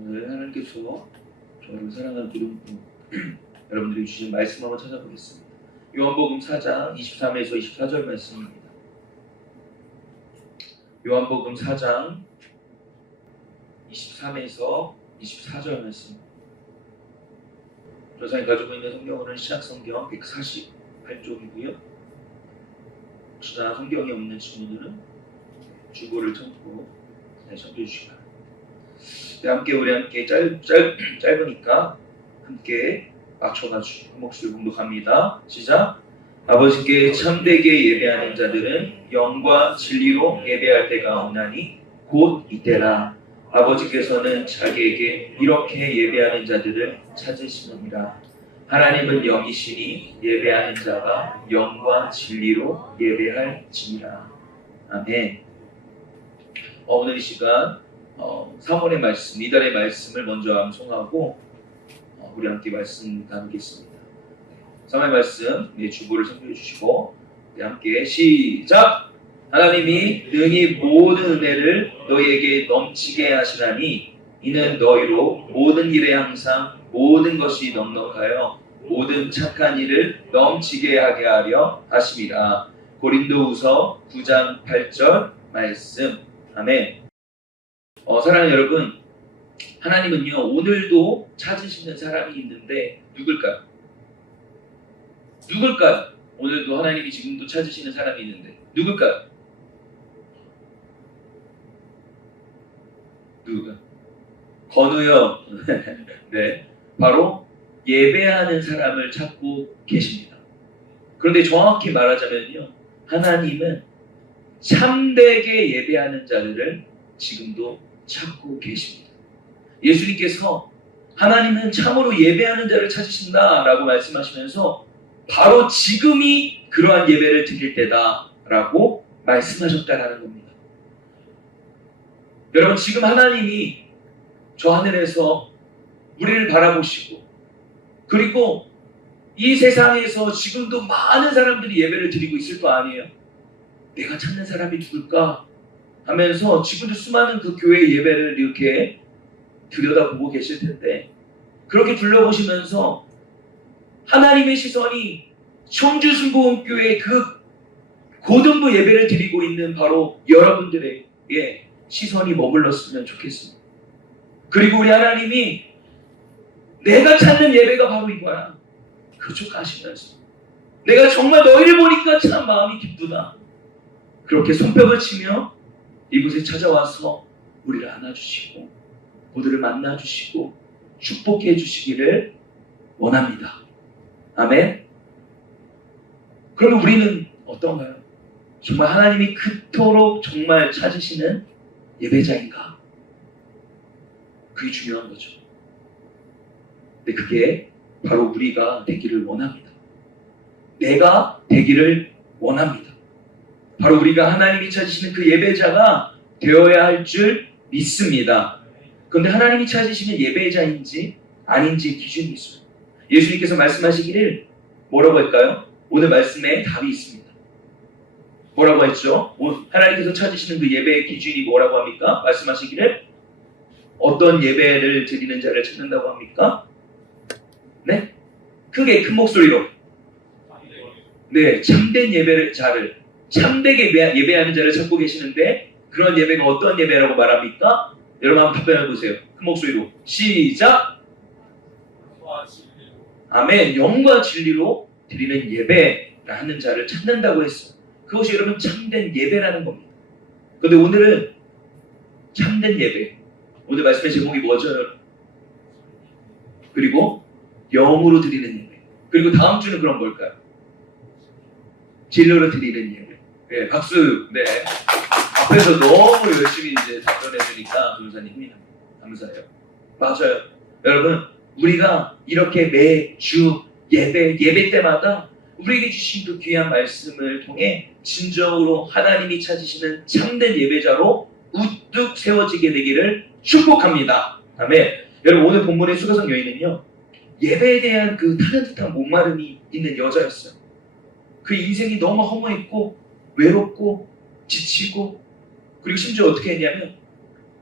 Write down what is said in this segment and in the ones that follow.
오늘 하나님께서 저를 사랑하는 기름부 여러분들이 주신 말씀 한번 찾아보겠습니다. 요한복음 4장 23에서 24절 말씀입니다. 요한복음 4장 23에서 24절 말씀. 조상이 가지고 있는 성경은 신약성경 148쪽이고요. 혹시나 성경이 없는 친구들은 주보를 참고 참조해 주시기 바랍니다. 우리 함께 짧으니까 함께 맞춰가지고 한 목소리 공독합니다. 시작. 아버지께 참되게 예배하는 자들은 영과 진리로 예배할 때가 오나니 곧 이때라. 아버지께서는 자기에게 이렇게 예배하는 자들을 찾으시느니라. 하나님은 영이시니 예배하는 자가 영과 진리로 예배할지니라. 아멘. 오늘 이 시간 사모의 말씀, 이달의 말씀을 먼저 암송하고 우리 함께 말씀 나누겠습니다. 사모의 말씀 주보를 참고해 주시고 함께 시작! 하나님이 능히 모든 은혜를 너희에게 넘치게 하시나니 이는 너희로 모든 일에 항상 모든 것이 넉넉하여 모든 착한 일을 넘치게 하게 하려 하심이라. 고린도후서 9장 8절 말씀. 아멘. 사랑하는 여러분, 하나님은요 오늘도 찾으시는 사람이 있는데 누굴까요? 누굴까요? 오늘도 하나님이 지금도 찾으시는 사람이 있는데 누굴까요? 누가? 건우요. 네, 바로 예배하는 사람을 찾고 계십니다. 그런데 정확히 말하자면요, 하나님은 참되게 예배하는 자들을 지금도 찾고 계십니다. 예수님께서 하나님은 참으로 예배하는 자를 찾으신다라고 말씀하시면서 바로 지금이 그러한 예배를 드릴 때다라고 말씀하셨다라는 겁니다. 여러분, 지금 하나님이 저 하늘에서 우리를 바라보시고 그리고 이 세상에서 지금도 많은 사람들이 예배를 드리고 있을 거 아니에요? 내가 찾는 사람이 누굴까? 하면서 지금도 수많은 그 교회의 예배를 이렇게 들여다보고 계실 텐데, 그렇게 둘러보시면서 하나님의 시선이 청주순복음교회 그 고등부 예배를 드리고 있는 바로 여러분들의 시선이 머물렀으면 좋겠습니다. 그리고 우리 하나님이 내가 찾는 예배가 바로 이거야. 그족하시면서 내가 정말 너희를 보니까 참 마음이 기쁘다. 그렇게 손뼉을 치며 이곳에 찾아와서 우리를 안아주시고 모두를 만나주시고 축복해 주시기를 원합니다. 아멘. 그러면 우리는 어떤가요? 정말 하나님이 그토록 정말 찾으시는 예배자인가? 그게 중요한 거죠. 근데 그게 바로 우리가 되기를 원합니다. 내가 되기를 원합니다. 바로 우리가 하나님이 찾으시는 그 예배자가 되어야 할 줄 믿습니다. 그런데 하나님이 찾으시는 예배자인지 아닌지 기준이 있어요. 예수님께서 말씀하시기를 뭐라고 할까요? 오늘 말씀에 답이 있습니다. 뭐라고 했죠? 하나님께서 찾으시는 그 예배의 기준이 뭐라고 합니까? 말씀하시기를 어떤 예배를 드리는 자를 찾는다고 합니까? 네? 크게 큰 목소리로. 네, 참된 예배자를, 참되게 예배하는 자를 찾고 계시는데 그런 예배가 어떤 예배라고 말합니까? 여러분 한번 답변해 보세요. 큰 목소리로 시작! 아멘. 영과 진리로 드리는 예배라는 자를 찾는다고 했어요. 그것이 여러분 참된 예배라는 겁니다. 그런데 오늘은 참된 예배, 오늘 말씀의 제목이 뭐죠? 그리고 영으로 드리는 예배. 그리고 다음 주는 그럼 뭘까요? 진리로 드리는 예배. 네, 박수. 네. 앞에서 너무 열심히 이제 답변해주니까 변호사님 힘이 납니다. 감사해요. 맞아요. 여러분, 우리가 이렇게 매주 예배 때마다 우리에게 주신 그 귀한 말씀을 통해 진정으로 하나님이 찾으시는 참된 예배자로 우뚝 세워지게 되기를 축복합니다. 아멘. 여러분, 오늘 본문의 수가성 여인은요, 예배에 대한 그 타는 목마름이 있는 여자였어요. 그 인생이 너무 허무했고 외롭고 지치고, 그리고 심지어 어떻게 했냐면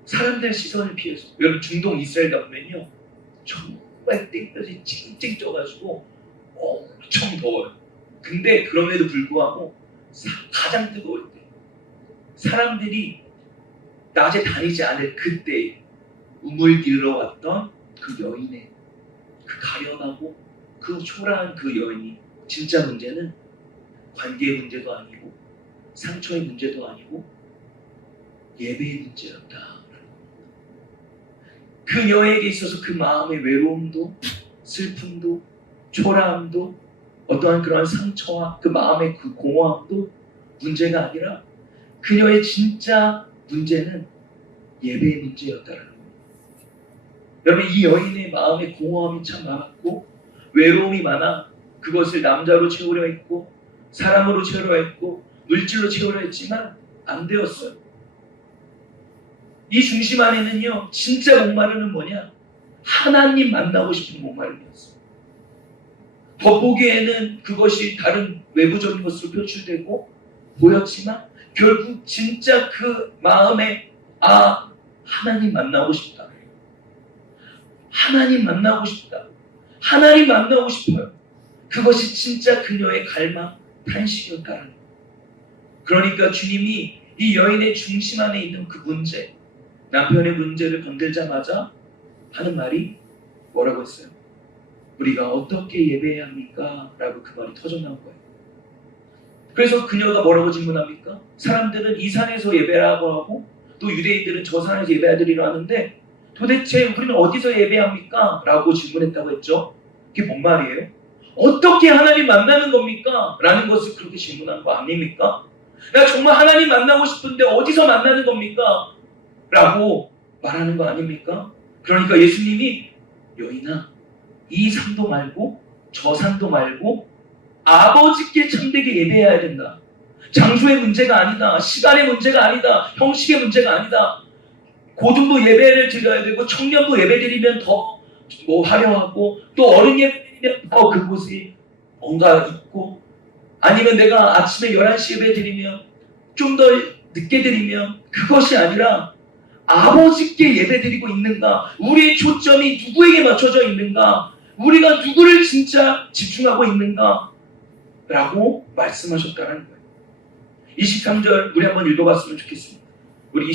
사람들 시선을 피해서. 여러분 중동 이스라엘 가보면요 정말 땡볕이 찡찡 쪄가지고 엄청 더워요. 근데 그럼에도 불구하고 가장 뜨거울 때 사람들이 낮에 다니지 않을 그때 우물들어 왔던 그 여인의 그 가련하고 그 초라한 그 여인이 진짜 문제는 관계의 문제도 아니고 상처의 문제도 아니고 예배의 문제였다. 그녀에게 있어서 그 마음의 외로움도 슬픔도 초라함도 어떠한 그러한 상처와 그 마음의 그 공허함도 문제가 아니라 그녀의 진짜 문제는 예배의 문제였다라는 거예요. 여러분 이 여인의 마음의 공허함이 참 많았고 외로움이 많아 그것을 남자로 채우려 했고 사람으로 채우려 했고 물질로 채우려 했지만 안 되었어요. 이 중심 안에는요 진짜 목마름은 뭐냐? 하나님 만나고 싶은 목마름이었어요. 겉보기에는 그것이 다른 외부적인 것으로 표출되고 보였지만 결국 진짜 그 마음에 하나님 만나고 싶다. 하나님 만나고 싶다. 하나님 만나고 싶어요. 그것이 진짜 그녀의 갈망, 탄식이었다는 거예요. 그러니까 주님이 이 여인의 중심 안에 있는 그 문제, 남편의 문제를 건들자마자 하는 말이 뭐라고 했어요? 우리가 어떻게 예배해야 합니까? 라고 그 말이 터져나온 거예요. 그래서 그녀가 뭐라고 질문합니까? 사람들은 이 산에서 예배라고 하고 또 유대인들은 저 산에서 예배하리라 하는데 도대체 우리는 어디서 예배합니까? 라고 질문했다고 했죠. 그게 뭔 말이에요? 어떻게 하나님 만나는 겁니까? 라는 것을 그렇게 질문한 거 아닙니까? 나 정말 하나님 만나고 싶은데 어디서 만나는 겁니까? 라고 말하는 거 아닙니까? 그러니까 예수님이 여인아 이 산도 말고 저 산도 말고 아버지께 참되게 예배해야 된다. 장소의 문제가 아니다. 시간의 문제가 아니다. 형식의 문제가 아니다. 고등부 예배를 드려야 되고 청년부 예배 드리면 더 화려하고 또 어른 예배 드리면 더 그곳이 뭔가 있고 아니면 내가 아침에 11시 예배 드리면 좀 더 늦게 드리면 그것이 아니라 아버지께 예배 드리고 있는가? 우리의 초점이 누구에게 맞춰져 있는가? 우리가 누구를 진짜 집중하고 있는가? 라고 말씀하셨다는 거예요. 23절 우리 한번 읽어봤으면 좋겠습니다. 우리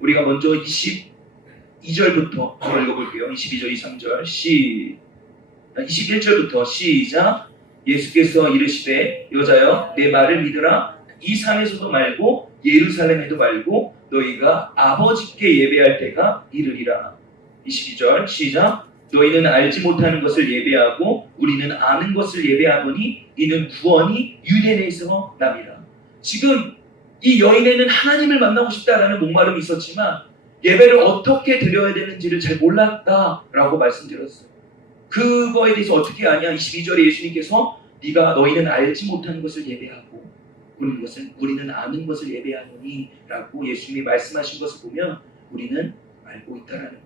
우리가 먼저 22절부터 한번 읽어볼게요. 22절, 23절 21절부터 시작. 예수께서 이르시되 여자여 내 말을 믿으라. 이 산에서도 말고 예루살렘에도 말고 너희가 아버지께 예배할 때가 이르리라. 22절 시작. 너희는 알지 못하는 것을 예배하고 우리는 아는 것을 예배하노니 이는 구원이 유대 내에서 남이라. 지금 이 여인에는 하나님을 만나고 싶다라는 목마름이 있었지만 예배를 어떻게 드려야 되는지를 잘 몰랐다라고 말씀드렸어요. 그거에 대해서 어떻게 아냐? 22절에 예수님께서 너희는 알지 못하는 것을 예배하고 우리는 아는 것을 예배하노니 라고 예수님이 말씀하신 것을 보면 우리는 알고 있다라는 거예요.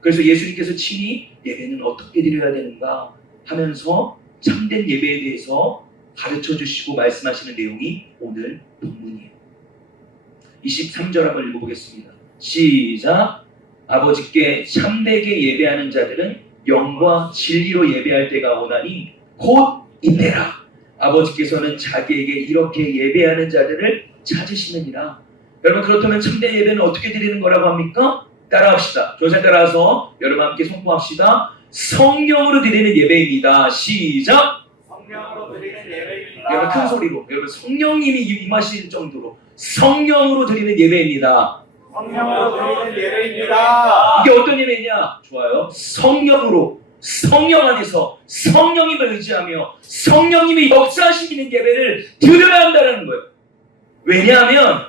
그래서 예수님께서 친히 예배는 어떻게 드려야 되는가 하면서 참된 예배에 대해서 가르쳐 주시고 말씀하시는 내용이 오늘 본문이에요. 23절 한번 읽어보겠습니다. 시작. 아버지께 참되게 예배하는 자들은 영과 진리로 예배할 때가 오나니 곧 이때라. 아버지께서는 자기에게 이렇게 예배하는 자들을 찾으시느니라. 여러분 그렇다면 참된 예배는 어떻게 드리는 거라고 합니까? 따라합시다. 조사 따라서 여러분 함께 선포합시다. 성령으로 드리는 예배입니다. 시작. 성령으로 드리는 예배입니다. 여러분 큰 소리로 여러분 성령님이 임하실 정도로 성령으로 드리는 예배입니다. 성령으로 드리는 예배입니다. 이게 어떤 예배냐? 좋아요. 성령으로 성령 안에서 성령님을 의지하며 성령님이 역사하시는 예배를 드려야 한다는 거예요. 왜냐하면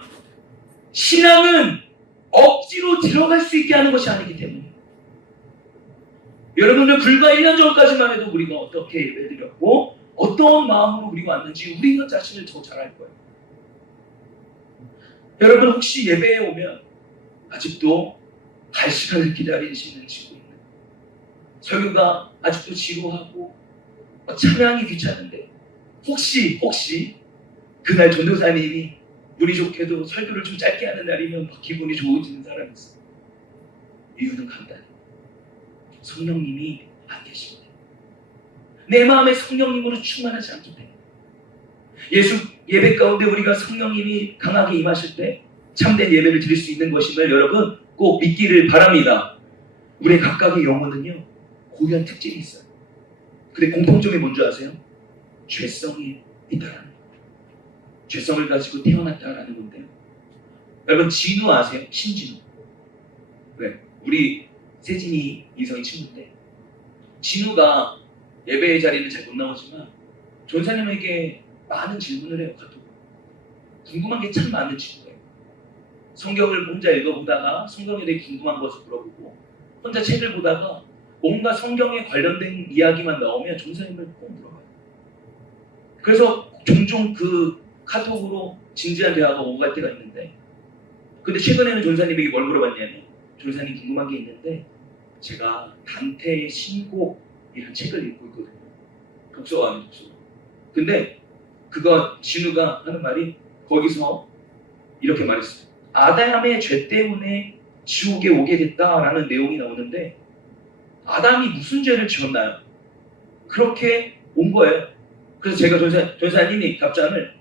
신앙은 억지로 들어갈 수 있게 하는 것이 아니기 때문에. 여러분들 불과 1년 전까지만 해도 우리가 어떻게 예배드렸고 어떤 마음으로 우리가 왔는지 우리가 자신을 더 잘 알 거예요. 여러분 혹시 예배에 오면 아직도 갈 시간을 기다리시는 친구 있나요? 설교가 아직도 지루하고 찬양이 귀찮은데 혹시 그날 전도사님이 운이 좋게도 설교를 좀 짧게 하는 날이면 막 기분이 좋아지는 사람이 있어요. 이유는 간단해요. 성령님이 안 계십니다. 내 마음에 성령님으로 충만하지 않기 때문에. 예배 가운데 우리가 성령님이 강하게 임하실 때 참된 예배를 드릴 수 있는 것임을 여러분 꼭 믿기를 바랍니다. 우리 각각의 영혼은요 고유한 특징이 있어요. 근데 공통점이 뭔지 아세요? 죄성이 있다라는 거예요. 죄성을 가지고 태어났다라는 건데요. 여러분 진우 아세요? 신진우. 왜? 우리 세진이 이성이 친구인데 진우가 예배의 자리는 잘 못 나오지만 전사님에게 많은 질문을 해요. 카톡으로. 궁금한 게 참 많은 친구예요. 성경을 혼자 읽어보다가 성경에 대해 궁금한 것을 물어보고 혼자 책을 보다가 뭔가 성경에 관련된 이야기만 나오면 전사님을 꼭 물어봐요. 그래서 종종 그 카톡으로 진지한 대화가 오갈 때가 있는데 근데 최근에는 전사님에게 뭘 물어봤냐면 전사님 궁금한 게 있는데 제가 단테의 신곡이라는 책을 읽고 있거든요. 독서가 아닌 독서. 근데 그거 진우가 하는 말이 거기서 이렇게 말했어요. 아담의 죄 때문에 지옥에 오게 됐다라는 내용이 나오는데 아담이 무슨 죄를 지었나요? 그렇게 온 거예요. 그래서 제가 전사님이 답장을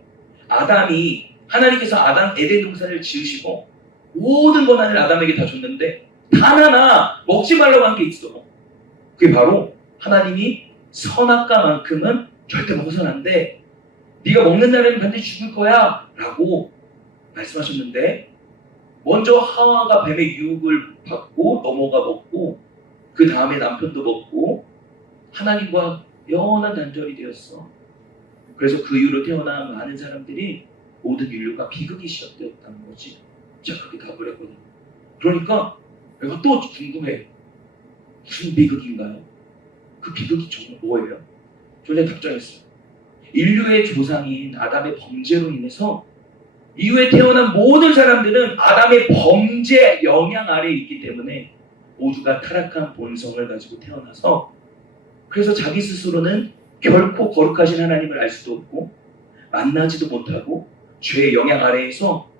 아담이 하나님께서 에덴 동산을 지으시고 모든 권한을 아담에게 다 줬는데 단 하나 먹지 말라고 한 게 있어. 그게 바로 하나님이 선악과만큼은 절대 먹어서는 안 돼. 네가 먹는 날에는 반드시 죽을 거야 라고 말씀하셨는데 먼저 하와가 뱀의 유혹을 받고 넘어가 먹고 그 다음에 남편도 먹고 하나님과 영원한 단절이 되었어. 그래서 그 이후로 태어난 많은 사람들이 모든 인류가 비극이 시작되었다는 거지. 제가 그렇게 답을 했거든요. 그러니까 내가 또 궁금해. 무슨 비극인가요? 그 비극이 정말 뭐예요? 저는 답장했어요. 인류의 조상인 아담의 범죄로 인해서 이후에 태어난 모든 사람들은 아담의 범죄 영향 아래에 있기 때문에 모두가 타락한 본성을 가지고 태어나서 그래서 자기 스스로는 결코 거룩하신 하나님을 알 수도 없고 만나지도 못하고 죄의 영향 아래에서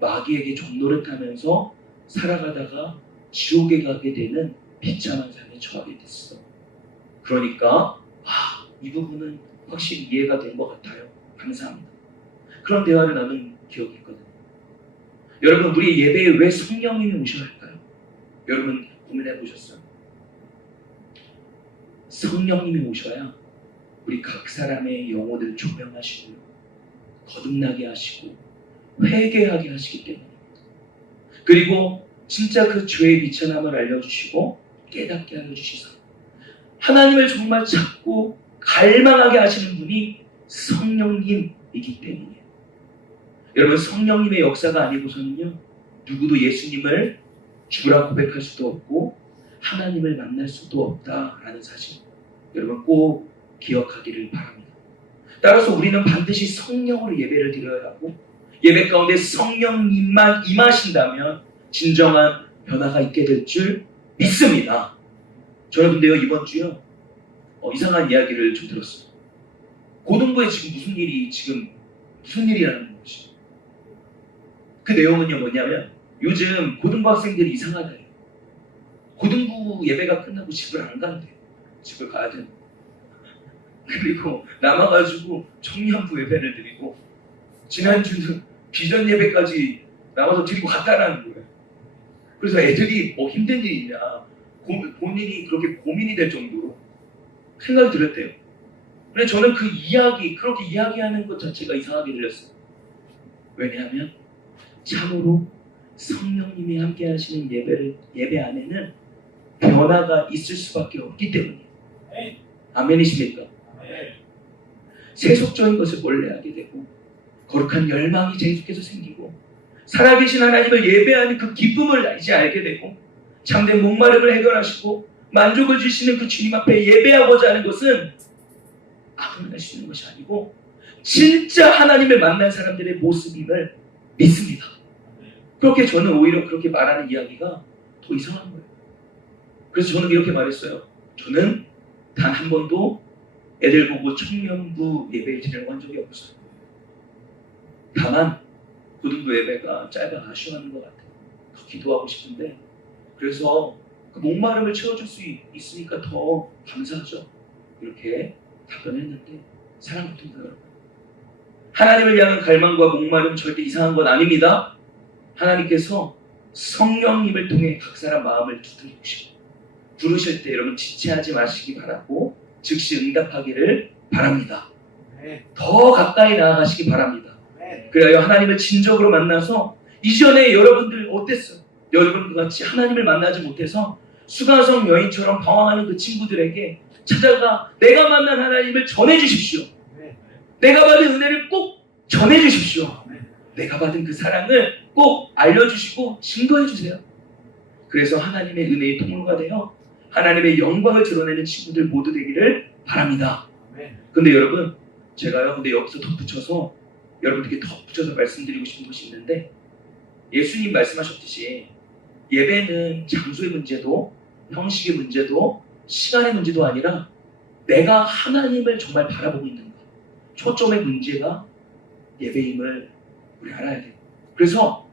마귀에게 종노릇하면서 살아가다가 지옥에 가게 되는 비참한 삶에 처하게 됐어. 그러니까 이 부분은 확실히 이해가 된 것 같아요. 감사합니다. 그런 대화를 나눈 기억이 있거든요. 여러분 우리의 예배에 왜 성령님이 오셔야 할까요? 여러분 고민해 보셨어요? 성령님이 오셔야 우리 각 사람의 영혼을 조명하시고 거듭나게 하시고 회개하게 하시기 때문입니다. 그리고 진짜 그 죄의 비천함을 알려주시고 깨닫게 알려주시사 하나님을 정말 찾고 갈망하게 하시는 분이 성령님이기 때문이에요. 여러분 성령님의 역사가 아니고서는요 누구도 예수님을 주라 고백할 수도 없고 하나님을 만날 수도 없다라는 사실 여러분 꼭 기억하기를 바랍니다. 따라서 우리는 반드시 성령으로 예배를 드려야 하고 예배 가운데 성령님만 임하신다면 진정한 변화가 있게 될 줄 믿습니다. 저는 근데요 이번 주요 이상한 이야기를 좀 들었어요. 고등부에 지금 무슨 일이라는 것이 그 내용은요 뭐냐면 요즘 고등부 학생들이 이상하대요. 고등부 예배가 끝나고 집을 안 간대요. 집을 가야 되는. 그리고 남아가지고 청년부 예배를 드리고 지난주는 비전 예배까지 남아서 드리고 갔다라는 거예요. 그래서 애들이 힘든 일이 있냐 본인이 그렇게 고민이 될 정도로 생각이 들었대요. 근데 저는 그렇게 이야기하는 것 자체가 이상하게 들렸어요. 왜냐하면 참으로 성령님이 함께 하시는 예배 안에는 변화가 있을 수밖에 없기 때문이에요. 아멘이십니까? 세속적인 것을 몰래하게 되고 거룩한 열망이 계속해서 생기고 살아계신 하나님을 예배하는 그 기쁨을 이제 알게 되고 참된 목마름을 해결하시고 만족을 주시는 그 주님 앞에 예배하고자 하는 것은 아무나 할 수 있는 것이 아니고 진짜 하나님을 만난 사람들의 모습임을 믿습니다. 그렇게 저는 오히려 그렇게 말하는 이야기가 더 이상한 거예요. 그래서 저는 이렇게 말했어요. 저는 단 한 번도 애들 보고 청년부 예배를 드리려고 한 적이 없어요. 다만 고등부 예배가 짧아 아쉬워하는 것 같아요. 더 기도하고 싶은데 그래서 그 목마름을 채워줄 수 있으니까 더 감사하죠. 이렇게 답변했는데 사랑하는 성도 여러분, 하나님을 향한 갈망과 목마름 절대 이상한 건 아닙니다. 하나님께서 성령님을 통해 각 사람 마음을 두드리시고 부르실 때 여러분 지체하지 마시기 바라고 즉시 응답하기를 바랍니다. 더 가까이 나아가시기 바랍니다. 그래야 하나님을 진정으로 만나서 이전에 여러분들 어땠어요? 여러분과 같이 하나님을 만나지 못해서 수가성 여인처럼 방황하는 그 친구들에게 찾아가 내가 만난 하나님을 전해주십시오. 내가 받은 은혜를 꼭 전해주십시오. 내가 받은 그 사랑을 꼭 알려주시고 증거해주세요. 그래서 하나님의 은혜의 통로가 되어 하나님의 영광을 드러내는 친구들 모두 되기를 바랍니다. 근데 여러분, 제가요, 근데 여기서 덧붙여서 여러분들께 덧붙여서 말씀드리고 싶은 것이 있는데, 예수님 말씀하셨듯이 예배는 장소의 문제도 형식의 문제도 시간의 문제도 아니라 내가 하나님을 정말 바라보고 있는 것, 초점의 문제가 예배임을 우리 알아야 돼요. 그래서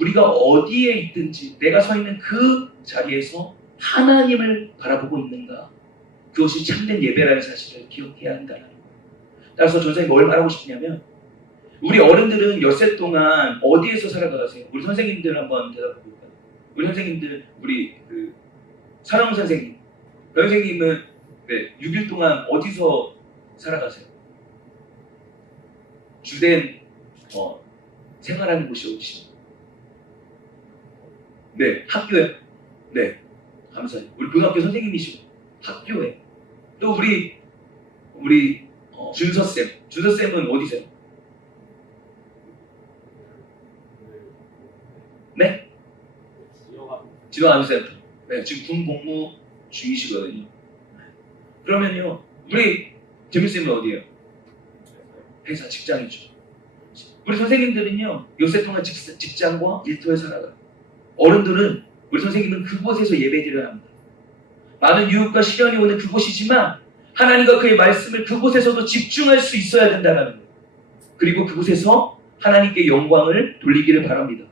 우리가 어디에 있든지 내가 서 있는 그 자리에서 하나님을 바라보고 있는가, 그것이 참된 예배라는 사실을 기억해야 한다는 거예요. 따라서 전생이 뭘 말하고 싶냐면, 우리 어른들은 엿새 동안 어디에서 살아가세요? 우리 선생님들 한번 대답해 볼까요? 우리 선생님들, 우리 그 선영 선생님, 그 선생님은 6일 동안 어디서 살아가세요? 주된 생활하는 곳이 어디시? 네, 학교에. 네, 감사해요. 우리 고등학교 선생님이시고 학교에. 또 우리 준서쌤, 준서쌤은 어디세요? 네? 지도안센터. 네, 지금 군 복무 중이시거든요. 그러면요, 우리 재민쌤은 어디예요? 회사, 직장이죠. 우리 선생님들은요, 요새 동안 직장과 일터에 살아가요. 어른들은, 우리 선생님은 그곳에서 예배드려야 합니다. 많은 유혹과 시련이 오는 그곳이지만 하나님과 그의 말씀을 그곳에서도 집중할 수 있어야 된다는 거예요. 그리고 그곳에서 하나님께 영광을 돌리기를 바랍니다.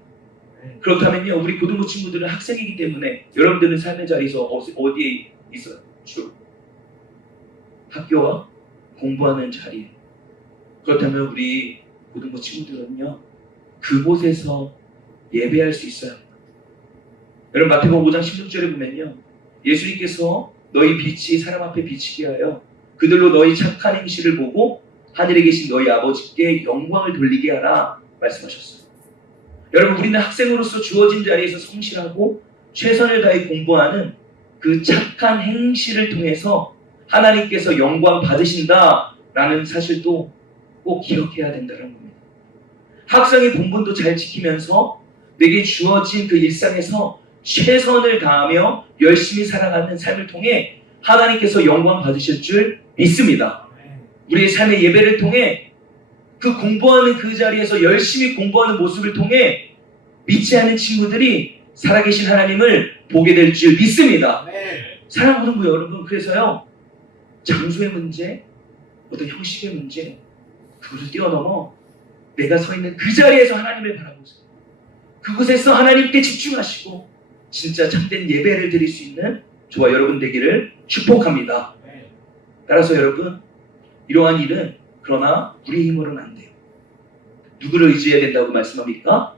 그렇다면요, 우리 고등부 친구들은 학생이기 때문에 여러분들은 삶의 자리에서 어디에 있어요? 주로 학교와 공부하는 자리에. 그렇다면 우리 고등부 친구들은요, 그곳에서 예배할 수 있어야 합니다. 여러분, 마태복음 5장 16절에 보면요, 예수님께서 너희 빛이 사람 앞에 비치게 하여 그들로 너희 착한 행실을 보고 하늘에 계신 너희 아버지께 영광을 돌리게 하라 말씀하셨어요. 여러분, 우리는 학생으로서 주어진 자리에서 성실하고 최선을 다해 공부하는 그 착한 행실을 통해서 하나님께서 영광 받으신다라는 사실도 꼭 기억해야 된다는 겁니다. 학생의 본분도 잘 지키면서 내게 주어진 그 일상에서 최선을 다하며 열심히 살아가는 삶을 통해 하나님께서 영광 받으실 줄 믿습니다. 우리의 삶의 예배를 통해 그 공부하는 그 자리에서 열심히 공부하는 모습을 통해 믿지 않는 친구들이 살아계신 하나님을 보게 될 줄 믿습니다. 사랑하는 분 여러분, 그래서요, 장소의 문제, 어떤 형식의 문제, 그것을 뛰어넘어 내가 서 있는 그 자리에서 하나님을 바라보세요. 그곳에서 하나님께 집중하시고 진짜 참된 예배를 드릴 수 있는 저와 여러분 되기를 축복합니다. 따라서 여러분, 이러한 일은 그러나 우리 힘으로는 안 돼요. 누구를 의지해야 된다고 말씀합니까?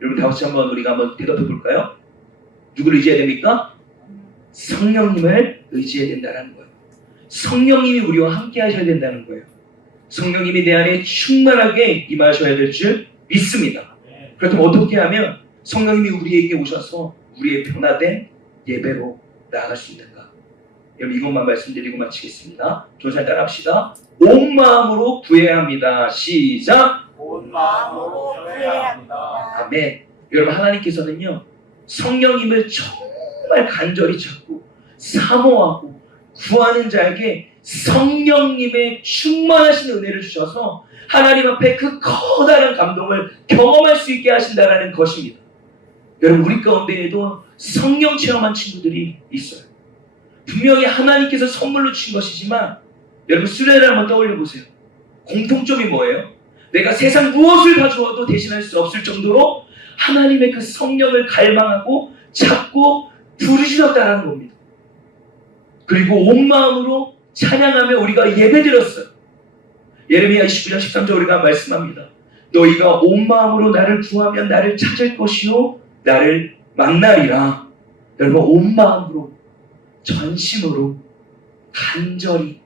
여러분, 다 같이 우리가 한번 대답해 볼까요? 누구를 의지해야 됩니까? 성령님을 의지해야 된다는 거예요. 성령님이 우리와 함께 하셔야 된다는 거예요. 성령님이 내 안에 충만하게 임하셔야 될 줄 믿습니다. 그렇다면 어떻게 하면 성령님이 우리에게 오셔서 우리의 변화된 예배로 나아갈 수 있는가? 여러분, 이것만 말씀드리고 마치겠습니다. 조사 따라 합시다. 온 마음으로 구해야 합니다. 시작! 온 마음으로 구해야 합니다. 아멘. 여러분, 하나님께서는요, 성령님을 정말 간절히 찾고 사모하고 구하는 자에게 성령님의 충만하신 은혜를 주셔서 하나님 앞에 그 커다란 감동을 경험할 수 있게 하신다는 것입니다. 여러분, 우리 가운데에도 성령 체험한 친구들이 있어요. 분명히 하나님께서 선물로 주신 것이지만 여러분, 수련을 한번 떠올려 보세요. 공통점이 뭐예요? 내가 세상 무엇을 다 주어도 대신할 수 없을 정도로 하나님의 그 성령을 갈망하고 찾고 부르짖었다는 겁니다. 그리고 온 마음으로 찬양하며 우리가 예배드렸어요. 예레미야 29장 13절 우리가 말씀합니다. 너희가 온 마음으로 나를 구하면 나를 찾을 것이요 나를 만나리라. 여러분, 온 마음으로 전심으로 간절히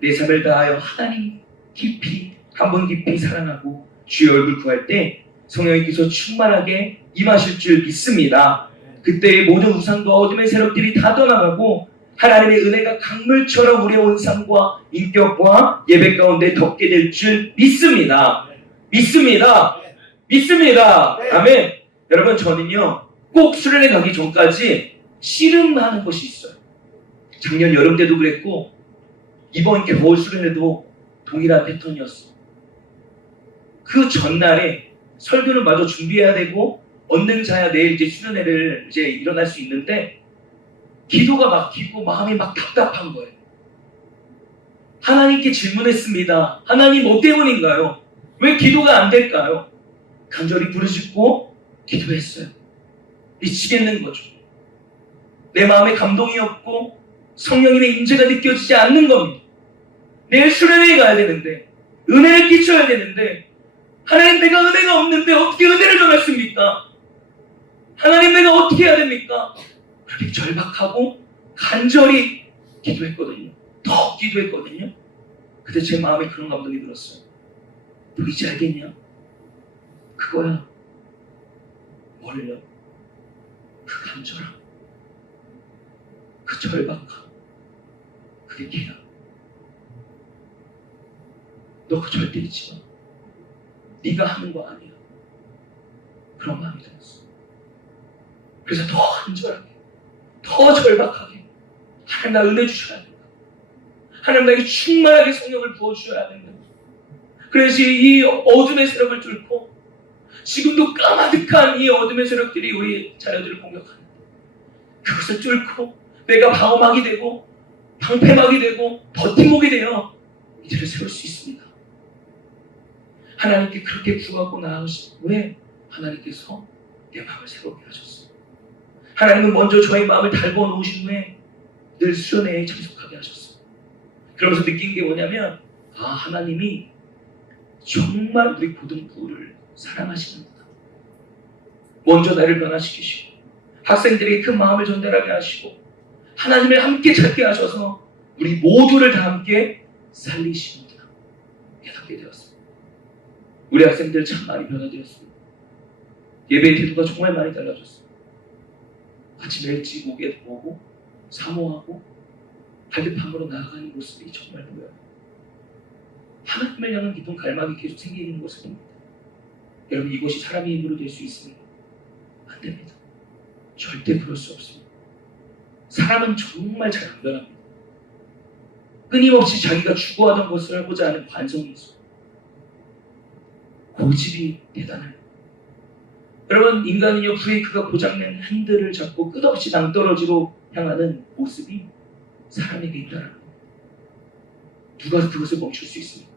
내 삶을 다하여 하나님 깊이 한 번 깊이 사랑하고 주의 얼굴 구할 때 성령님께서 충만하게 임하실 줄 믿습니다. 그때의 모든 우상과 어둠의 세력들이 다 떠나가고 하나님의 은혜가 강물처럼 우리의 온상과 인격과 예배 가운데 덮게 될 줄 믿습니다. 믿습니다. 믿습니다. 아멘. 여러분, 저는요 꼭 수련회 가기 전까지 씨름하는 것이 있어요. 작년 여름 때도 그랬고 이번 겨울 수련회도 동일한 패턴이었어. 그 전날에 설교를 마저 준비해야 되고 얻는 자야 내일 이제 수련회를 이제 일어날 수 있는데 기도가 막히고 마음이 막 답답한 거예요. 하나님께 질문했습니다. 하나님 뭐 때문인가요? 왜 기도가 안 될까요? 간절히 부르짖고 기도했어요. 미치겠는 거죠. 내 마음에 감동이 없고 성령님의 임재가 느껴지지 않는 겁니다. 내일 수련회에 가야 되는데 은혜를 끼쳐야 되는데 하나님, 내가 은혜가 없는데 어떻게 은혜를 전했습니까? 하나님, 내가 어떻게 해야 됩니까? 그렇게 절박하고 간절히 기도했거든요. 더 기도했거든요. 그때 제 마음에 그런 감동이 들었어요. 너 이제 알겠냐? 그거야. 뭘요? 그 간절함, 그 절박함, 그게 걔야. 너 그 절대 잊지 마. 네가 하는 거 아니야. 그런 마음이 들었어. 그래서 더 간절하게, 더 절박하게 하나님 나 은혜 주셔야 된다. 하나님 나에게 충만하게 성령을 부어주셔야 된다. 그래서 이 어둠의 세력을 뚫고 지금도 까마득한 이 어둠의 세력들이 우리 자녀들을 공격하는데 그것을 뚫고 내가 방어막이 되고 방패막이 되고 버팀목이 되어 이들을 세울 수 있습니다. 하나님께 그렇게 구하고 나아가신 왜 하나님께서 내 마음을 새롭게 하셨어요. 하나님은 먼저 저의 마음을 달궈 놓으신 후에 늘 수련회에 참석하게 하셨어요. 그러면서 느낀 게 뭐냐면 하나님이 정말 우리 고등부를 사랑하시는구나. 먼저 나를 변화시키시고 학생들에게 그 마음을 전달하게 하시고 하나님을 함께 찾게 하셔서 우리 모두를 다 함께 살리시는구나 깨닫게 되었습니다. 우리 학생들 참 많이 변화되었습니다. 예배의 태도가 정말 많이 달라졌습니다. 아침에 일찍 오게 오고 사모하고 갈급함으로 나아가는 모습이 정말 보여요. 하나님을 향한 깊은 갈망이 계속 생기는 모습입니다. 여러분, 이것이 사람의 힘으로 될 수 있습니까? 안 됩니다. 절대 그럴 수 없습니다. 사람은 정말 잘 안 변합니다. 끊임없이 자기가 추구하던 것을 하고자 하는 관성이 있어요. 고집이 대단해요. 여러분, 인간은요 브레이크가 고장낸 핸들을 잡고 끝없이 낭떠러지로 향하는 모습이 사람에게 있다는 겁니다. 누가 그것을 멈출 수 있습니까?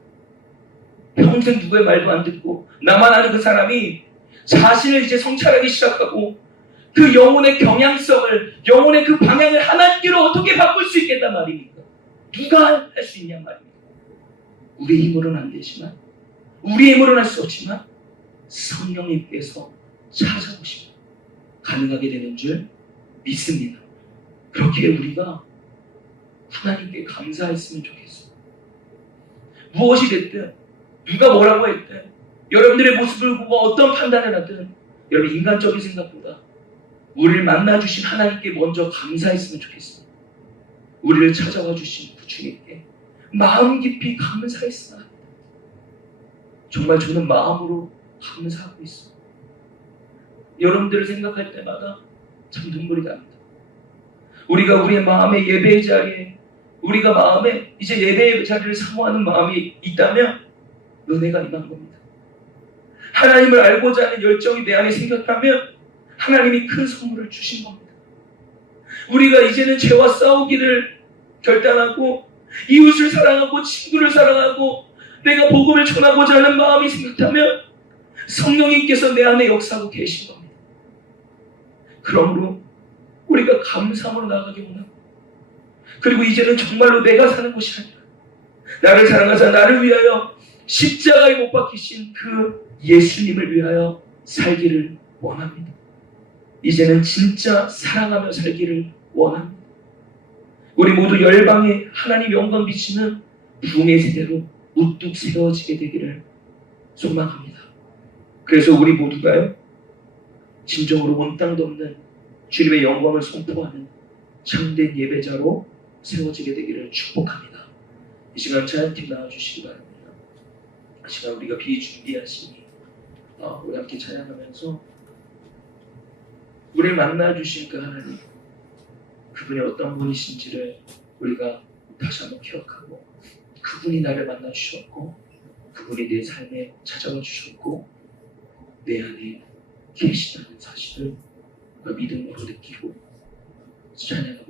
평생 누구의 말도 안 듣고 나만 아는 그 사람이 자신을 이제 성찰하기 시작하고 그 영혼의 경향성을, 영혼의 그 방향을 하나님께로 어떻게 바꿀 수 있겠단 말입니까? 누가 할 수 있냔 말입니까? 우리의 힘으로는 안 되지만, 우리의 힘으로는 할 수 없지만 성령님께서 찾아오시면 가능하게 되는 줄 믿습니다. 그렇게 우리가 하나님께 감사했으면 좋겠어요. 무엇이 됐든 누가 뭐라고 했든 여러분들의 모습을 보고 어떤 판단을 하든 여러분 인간적인 생각보다 우리를 만나주신 하나님께 먼저 감사했으면 좋겠습니다. 우리를 찾아와 주신 그 주님께 마음 깊이 감사했으면 합니다. 정말 저는 마음으로 감사하고 있습니다. 여러분들을 생각할 때마다 참 눈물이 납니다. 우리가 우리의 마음의 예배의 자리에 우리가 마음에 이제 예배의 자리를 사모하는 마음이 있다면 은혜가 임한 겁니다. 하나님을 알고자 하는 열정이 내 안에 생겼다면 하나님이 큰 선물을 주신 겁니다. 우리가 이제는 죄와 싸우기를 결단하고 이웃을 사랑하고 친구를 사랑하고 내가 복음을 전하고자 하는 마음이 생겼다면 성령님께서 내 안에 역사하고 계신 겁니다. 그러므로 우리가 감사함으로 나아가기 원합니다. 그리고 이제는 정말로 내가 사는 것이 아니라 나를 사랑하사 나를 위하여 십자가에 못 박히신 그 예수님을 위하여 살기를 원합니다. 이제는 진짜 사랑하며 살기를 원합니다. 우리 모두 열방에 하나님 영광 비치는 부흥의 세대로 우뚝 세워지게 되기를 소망합니다. 그래서 우리 모두가요, 진정으로 온 땅도 없는 주님의 영광을 선포하는 참된 예배자로 세워지게 되기를 축복합니다. 이 시간 찬양팀 나와주시기 바랍니다. 이 시간 우리가 비준비하시니 우리 함께 찬양하면서 우리를 만나주신 그 하나님, 그분이 어떤 분이신지를 우리가 다시 한번 기억하고, 그분이 나를 만나주셨고 그분이 내 삶에 찾아와 주셨고 내 안에 계시다는 사실을 믿음으로 느끼고 찬양을